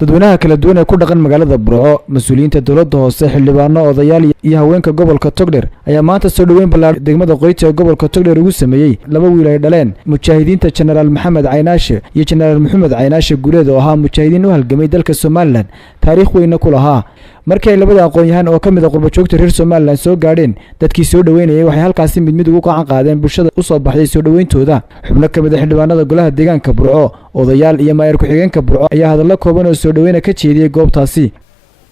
dadweynaha kala duwan ee ku dhaqan magaalada Burco mas'uuliyiinta dawladda hoose xildhibaano odayaal iyo haweenka gobolka Togdheer ayaa maanta soo dhaweyn ballaaran degmada Qoyta ee gobolka Togdheer ugu sameeyay laba wiil ay dhaleen mujaahidiinta General Maxamed Caynaashe iyo General Maxamed Caynaashe Guuleed oo ahaa mujaahidiin u halgamay dalka Soomaaliland taariikh weyn ku lahaa markii ay labada aqoon-yahan oo kamid ah qurbo joogta reer Soomaaliland soo gaadheen dadkii soo dhaweynayay waxay halkaas mid ugu qacan qaadeen bulshada u soo baxday soo dhaweyntooda xubno kamid ah xildhibaanada golaha deegaanka Burco odayaal iyo maayir ku xigeenka Burco ayaa hadallo kooban oo soo dhaweyn ka jeediyay goobtaasi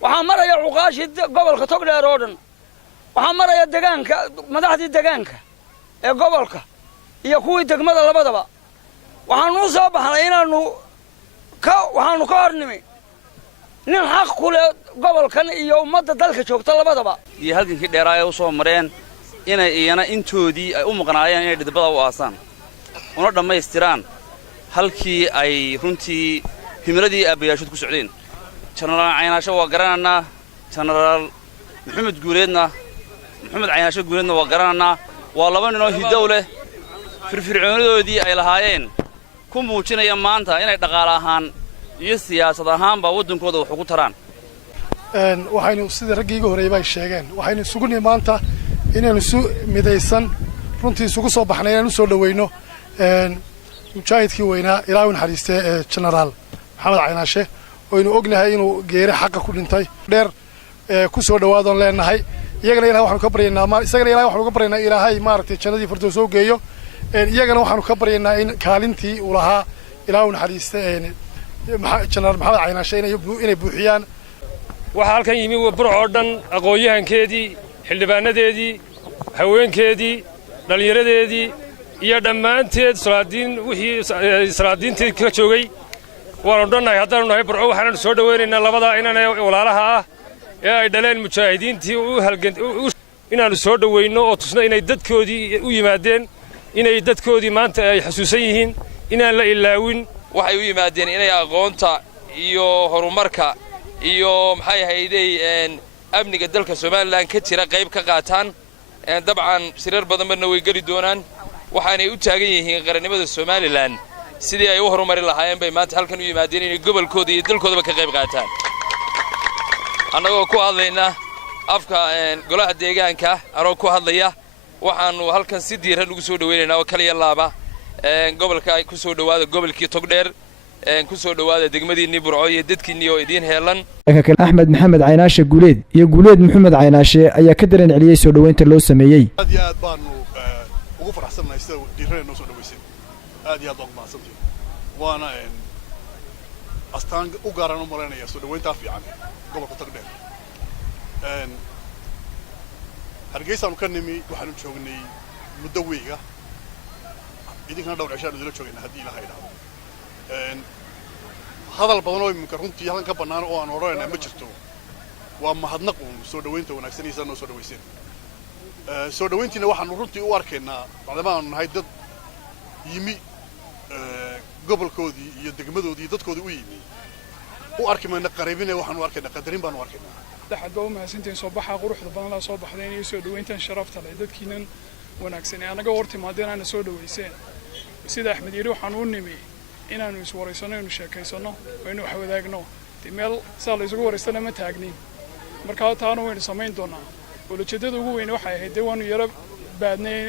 waxaan maraya uqaashi gobolka Togdheer oo dhan waxaan maraya deegaanka madaxdii deegaanka ee gobolka iyo kuwii degmada labadaba waxaan u soo baxnay inaanu waxaanu ka hornimay nin xaq ku leh gobolkan iyo ummadda dalka joogta labadaba iyo halkii dheeraay u soo mareen inay iyana intoodii ay u maqnaayeen inay dhidbada u aasaan una dhameystiraan halkii ay runtii himradii abayaashud ku socdeen General Caynaashe waa garanana General Maxamed Guuleedna Maxamed Caynaashe Guuleedna waa garanana waa laba nin oo hidow leh firfircoonidoodii ay lahaayeen ku muujinaya maanta inay dhaqaale ahaan iyo siyaasad ahaanba wadankooda wax ugu taraan waxaynu sida raggiiga horeeyay sheegeen waxaynu isugu maanta inaynu isu midaysan runtii isugu soo baxnay inaynu soo dhaweyno mujaahidkii weynaa Ilaahay naxariistay General Maxamed Caynaashe oo inuu ognahay inuu geeri xaq ku dhintay dheer ku soo dhawaadon leenahay iyagana Ilaahay waxaanu ka baryaynaa isagana Ilaahay waxaanu ka baryaynaa Ilaahay maartay jannadii Firdaws oo geeyo iyagana waxaanu ka baryaynaa in kaalintii uu lahaa Ilaahay naxariistay General Maxamed Caynaashe inay buuxiyaan waxa halkan yimi Burco oo dhan aqoon-yahankeedii xildhibaanadeedii haweenkeedii dhalinyaradeedii iyo dhammaanteed salaadiintii ka joogay waanu dhannahay haddaanu nahay Burco waxaanu soo dhaweynaynaa labada inaan walaalaha ah ee ay dhaleen mujaahidiintii inaanu soo dhaweyno oo tusno inay dadkoodii u yimaadeen inay dadkoodii maanta ay xasuusan yihiin inaan la ilaawin waxay u yimaadeen inay aqoonta iyo horumarka iyo maxay ahaydey amniga dalka Soomaaliland ka jira qayb ka qaataan dabcan sirar badanna way gali doonaan waxaanay u taagan yihiin qarannimada Soomaaliland sidii ay u horumari lahaayeen bay maanta halkan u yimaadeen inay gobolkooda iyo dalkooda ka qayb qaataan annagoo ku hadlayna afka golaha deegaanka anoo ku hadlaya waxaanu halkan si diiran ugu soo dhaweynaynaa oo kaliya laaba gobolka ay ku soo dhawaada gobolkii Togdheer ku soo dhawaada degmadiinii Burco iyo dadkiinii oo idin heelan Axmed Maxamed Caynaashe Guuleed iyo Guuleed Maxamed Caynaashe ayaa ka dareen celiyay soo dhaweynta loo sameeyay aad iyo aad baanu ugu faraxsanahay sida diireen noo soo dhaweysay aad iyo aad ugu mahadsantihiin waana astaan u gaaran u mareynaya soo dhaweynta fiican gobolka Togdheer Hargeysa ka nimi waxaanu joognay muddo weeyga idinkana dhowr cisho aanu joognay hadii Ilaahay yiraahdo hadal badan oo imka runtii halkan ka banaan oo aan oranayna ma jirto waa mahadnaq soo dhaweynta wanaagsan noo soo dhaweyseen soo dhaweyntiina waxaanu runtii u arkaynaa maadaama aan nahay dad yimi gobolkoodii iyo degmadoodii dadkoodii u yimi u arkimayna qariibina waxaanu arkaynaa qadarin baanu arkaynaa dhaxad oo mahadsantiin soo baxa quruxda badan la soo baxday inay soo dhaweyntan sharafta leh dadkiinan wanaagsan ee anaga hortimaadeen aan soo dhaweyseen sida Axmed yiri waxaan u nimi inaanu is wareysano inuu sheekaysano inuu wax wadaagno meel saal isugu wareysana ma taagnin marka taana waynu samayn doonaa walajeedada ugu weyn waxay ahayd waanu yara baadnay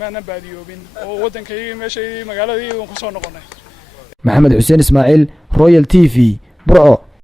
maana baadiyoobin oo wadankayga meesha magaalada ku soo noqonay Maxamed Xuseen Ismaaciil Royal TV Burco